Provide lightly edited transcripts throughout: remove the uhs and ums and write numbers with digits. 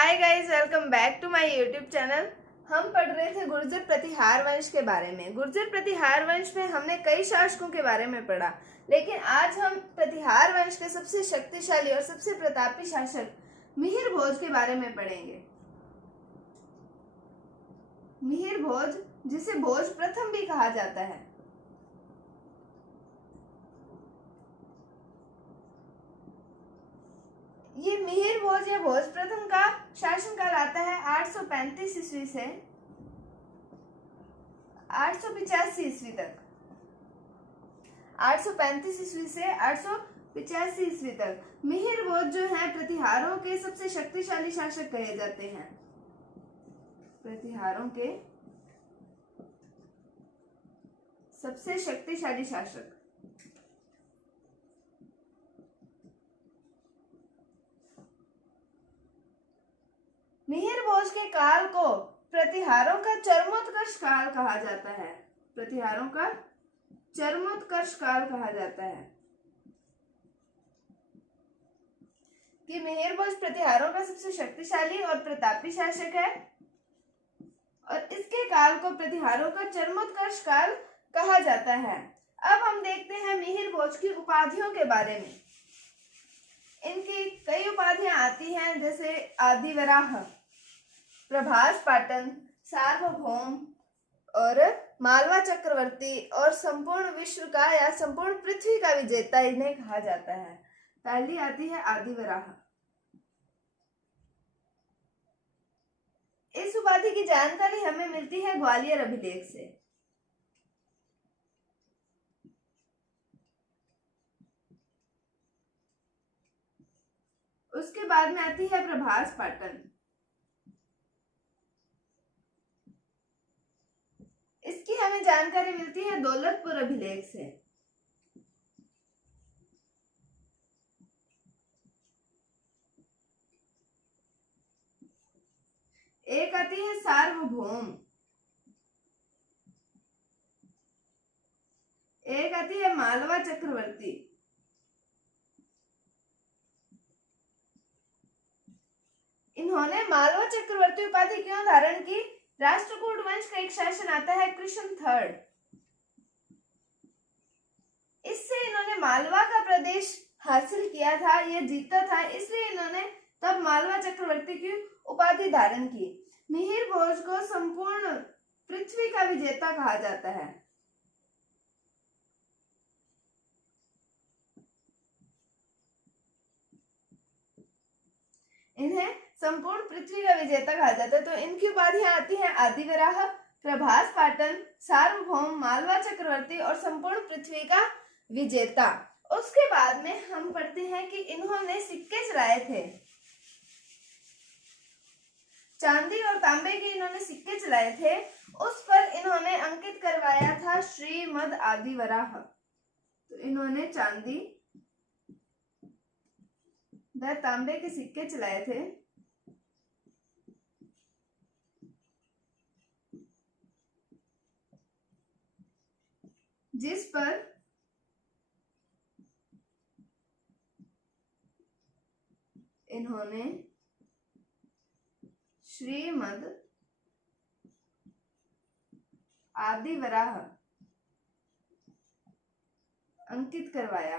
Hi guys, welcome back to my YouTube channel. हम पढ़ रहे थे गुर्जर प्रतिहार वंश के बारे में। गुर्जर प्रतिहार वंश में हमने कई शासकों के बारे में पढ़ा, लेकिन आज हम प्रतिहार वंश के सबसे शक्तिशाली और सबसे प्रतापी शासक मिहिर भोज के बारे में पढ़ेंगे। मिहिर भोज, जिसे भोज प्रथम भी कहा जाता है, ये मिहिर भोज या भोज प्रथम का शासनकाल आता है 835 ईस्वी से 885 ईस्वी तक। 835 ईस्वी से 885 ईस्वी तक मिहिर भोज जो है प्रतिहारों के सबसे शक्तिशाली शासक कहे जाते हैं। प्रतिहारों के सबसे शक्तिशाली शासक। मिहिर भोज के काल को प्रतिहारों का चरमोत्कर्ष काल कहा जाता है। प्रतिहारों का चरमोत्कर्ष काल कहा जाता है कि मिहिर भोज प्रतिहारों का सबसे शक्तिशाली और प्रतापी शासक है और इसके काल को प्रतिहारों का चरमोत्कर्ष काल कहा जाता है। अब हम देखते हैं मिहिर भोज की उपाधियों के बारे में। इनकी कई उपाधियां आती हैं, जैसे आदिवराह, प्रभास पाटन, सार्वभौम और मालवा चक्रवर्ती और संपूर्ण विश्व का या संपूर्ण पृथ्वी का विजेता इन्हें कहा जाता है। पहली आती है आदिवराह। इस उपाधि की जानकारी हमें मिलती है ग्वालियर अभिलेख से। उसके बाद में आती है प्रभास पाटन। इसकी हमें जानकारी मिलती है दौलतपुर अभिलेख से। एक आती है सार्वभौम। एक आती है मालवा चक्रवर्ती। इन्होंने मालवा चक्रवर्ती उपाधि क्यों धारण की? राष्ट्रकूट वंश का एक शासन आता है कृष्ण थर्ड, इससे इन्होंने मालवा का प्रदेश हासिल किया था, यह जीता था, इसलिए इन्होंने तब मालवा चक्रवर्ती की उपाधि धारण की। मिहिर भोज को संपूर्ण पृथ्वी का विजेता कहा जाता है। इन्हें संपूर्ण पृथ्वी का विजेता कहा जाता है। तो इनकी उपाधियां आती हैं आदिवराह, प्रभास पाटन, सार्वभौम, मालवा चक्रवर्ती और संपूर्ण पृथ्वी का विजेता। उसके बाद में हम पढ़ते हैं कि इन्होंने सिक्के चलाए थे। चांदी और तांबे के इन्होंने सिक्के चलाए थे, उस पर इन्होंने अंकित करवाया था श्रीमद आदिवराह। तो इन्होंने चांदी व तांबे के सिक्के चलाए थे, जिस पर इन्होंने श्रीमद आदिवराह अंकित करवाया।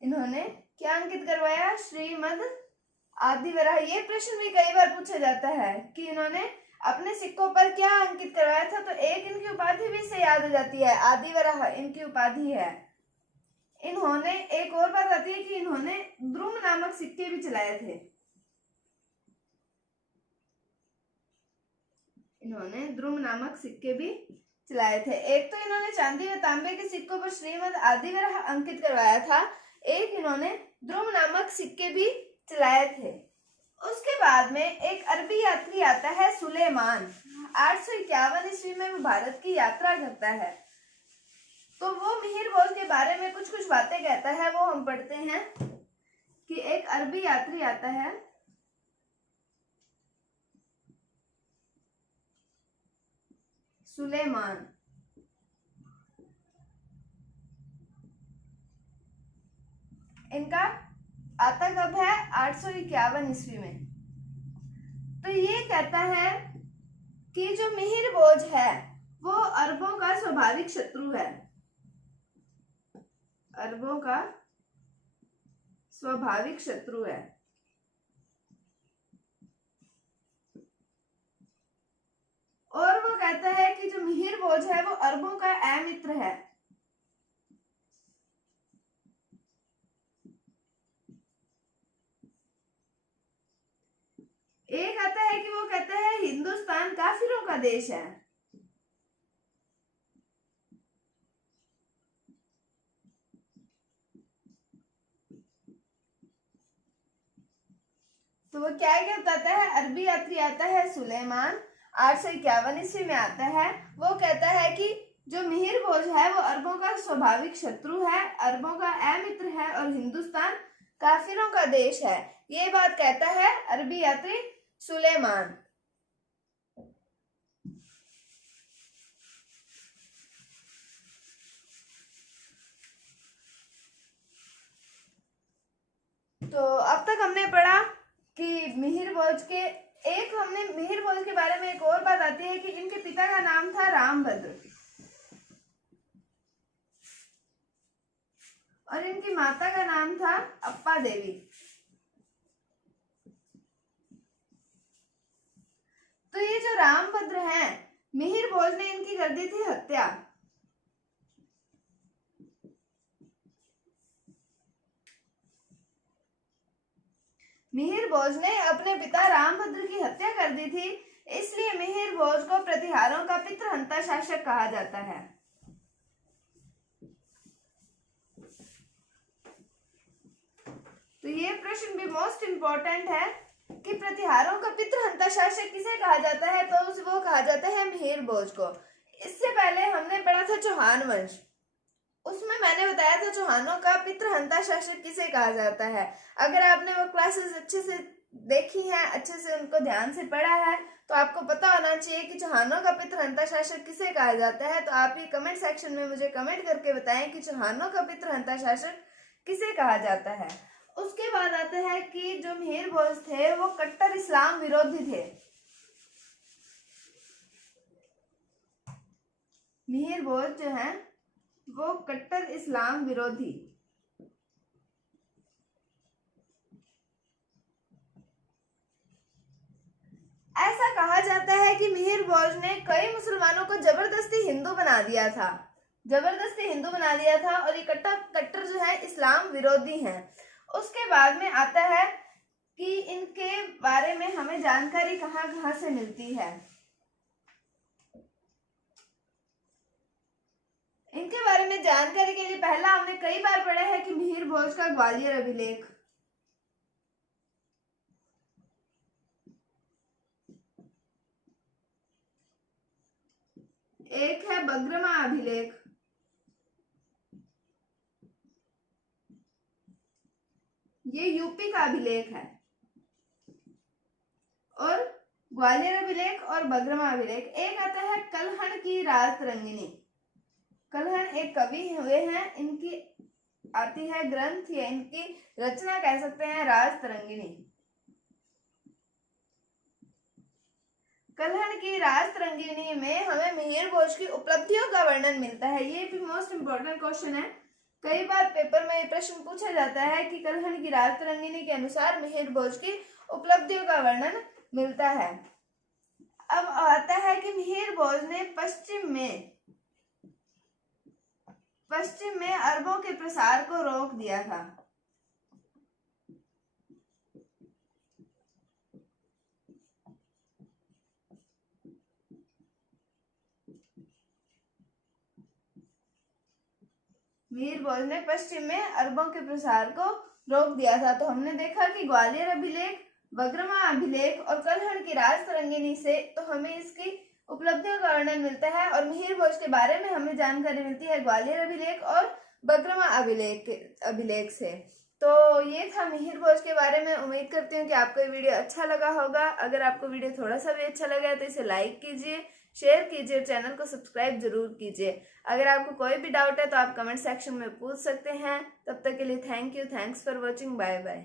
इन्होंने क्या अंकित करवाया? श्रीमद आदिवराह। ये प्रश्न भी कई बार पूछा जाता है कि इन्होंने अपने सिक्कों पर क्या अंकित करवाया था। तो एक इनकी उपाधि भी से याद हो जाती है, आदिवराह इनकी उपाधि है। इन्होंने एक और बात आती है कि इन्होंने द्रुम नामक सिक्के भी चलाए थे। इन्होंने द्रुम नामक सिक्के भी चलाए थे। एक तो इन्होंने चांदी व तांबे के सिक्कों पर श्रीमद आदिवराह अंकित करवाया था, एक इन्होंने द्रुम नामक सिक्के भी चलाए थे। उसके बाद में एक अरबी यात्री आता है सुलेमान। 851 ईस्वी में वो भारत की यात्रा करता है। तो वो मिहिर भोज के बारे में कुछ कुछ बातें कहता है, वो हम पढ़ते हैं कि एक अरबी यात्री आता है सुलेमान। इनका आता कब है? 851 ईस्वी में। तो ये कहता है कि जो मिहिर भोज है वो अरबों का स्वाभाविक शत्रु है, अरबों का स्वाभाविक शत्रु है। और वो कहता है कि जो मिहिर भोज है वो अरबों का अमित्र है। एक आता है कि वो कहता है हिंदुस्तान काफिरों का देश है। तो वो क्या क्या बताता है? अरबी यात्री आता है सुलेमान, 851 ईस्वी में आता है। वो कहता है कि जो मिहिर भोज है वो अरबों का स्वाभाविक शत्रु है, अरबों का अमित्र है और हिंदुस्तान काफिरों का देश है। ये बात कहता है अरबी यात्री सुलेमान। तो अब तक हमने पढ़ा कि मिहिर भोज के बारे में एक और बात आती है कि इनके पिता का नाम था रामभद्र और इनकी माता का नाम था अप्पा देवी। तो ये जो रामभद्र हैं, मिहिर भोज ने इनकी कर दी थी हत्या। मिहिर भोज ने अपने पिता रामभद्र की हत्या कर दी थी, इसलिए मिहिर भोज को प्रतिहारों का पितृहंता शासक कहा जाता है। तो ये प्रश्न भी मोस्ट इंपॉर्टेंट है कि प्रतिहारों का पितृहंता शासक किसे कहा जाता है? तो वो कहा जाता है मिहिर भोज को। इससे पहले हमने पढ़ा था चौहान वंश, उसमें मैंने बताया था चौहानों का पितृहंता शासक किसे कहा जाता है। अगर आपने वो क्लासेस अच्छे से देखी हैं, अच्छे से उनको ध्यान से पढ़ा है, तो आपको पता होना चाहिए कि चौहानों का पितृहंता शासक किसे कहा जाता है। तो आप ये कमेंट सेक्शन में मुझे कमेंट करके बताएं कि चौहानों का पितृहंता शासक किसे कहा जाता है। उसके बाद आता है कि जो मिहिर भोज थे वो कट्टर इस्लाम विरोधी थे। मिहिर भोज जो है वो कट्टर इस्लाम विरोधी। ऐसा कहा जाता है कि मिहिर भोज ने कई मुसलमानों को जबरदस्ती हिंदू बना दिया था, और ये कट्टर जो है इस्लाम विरोधी हैं। उसके बाद में आता है कि इनके बारे में हमें जानकारी कहाँ कहाँ से मिलती है। इनके बारे में जानकारी के लिए पहला हमने कई बार पढ़ा है कि मिहिर भोज का ग्वालियर अभिलेख, एक है बग्रमा अभिलेख, ये यूपी का अभिलेख है। और ग्वालियर अभिलेख और बग्रमा अभिलेख। एक आता है कलहण की राज तरंगिणी। कलहण एक कवि हुए हैं, इनकी आती है ग्रंथ या इनकी रचना कह सकते हैं राज तरंगिणी। कलहण की राज तरंगिणी में हमें मिहिर भोज की उपलब्धियों का वर्णन मिलता है। ये भी मोस्ट इंपोर्टेंट क्वेश्चन है, कई बार पेपर में ये प्रश्न पूछा जाता है कि कलहण की राज तरंगिणी के अनुसार मिहिर भोज की उपलब्धियों का वर्णन मिलता है। अब आता है कि मिहिर भोज ने पश्चिम में अरबों के प्रसार को रोक दिया था। मिहिर भोज ने पश्चिम में अरबों के प्रसार को रोक दिया था। तो हमने देखा कि ग्वालियर अभिलेख, बग्रमा अभिलेख और कलहण की राज तरंगिणी से तो हमें इसकी उपलब्धियों का वर्णन मिलता है और मिहिर भोज के बारे में हमें जानकारी मिलती है ग्वालियर अभिलेख और बग्रमा अभिलेख से। तो ये था मिहिर भोज के बारे में। उम्मीद करती हूँ कि आपको ये वीडियो अच्छा लगा होगा। अगर आपको वीडियो थोड़ा सा भी अच्छा लगा है तो इसे लाइक कीजिए, शेयर कीजिए और चैनल को सब्सक्राइब जरूर कीजिए। अगर आपको कोई भी डाउट है तो आप कमेंट सेक्शन में पूछ सकते हैं। तब तक के लिए thank you, thanks for watching, bye bye.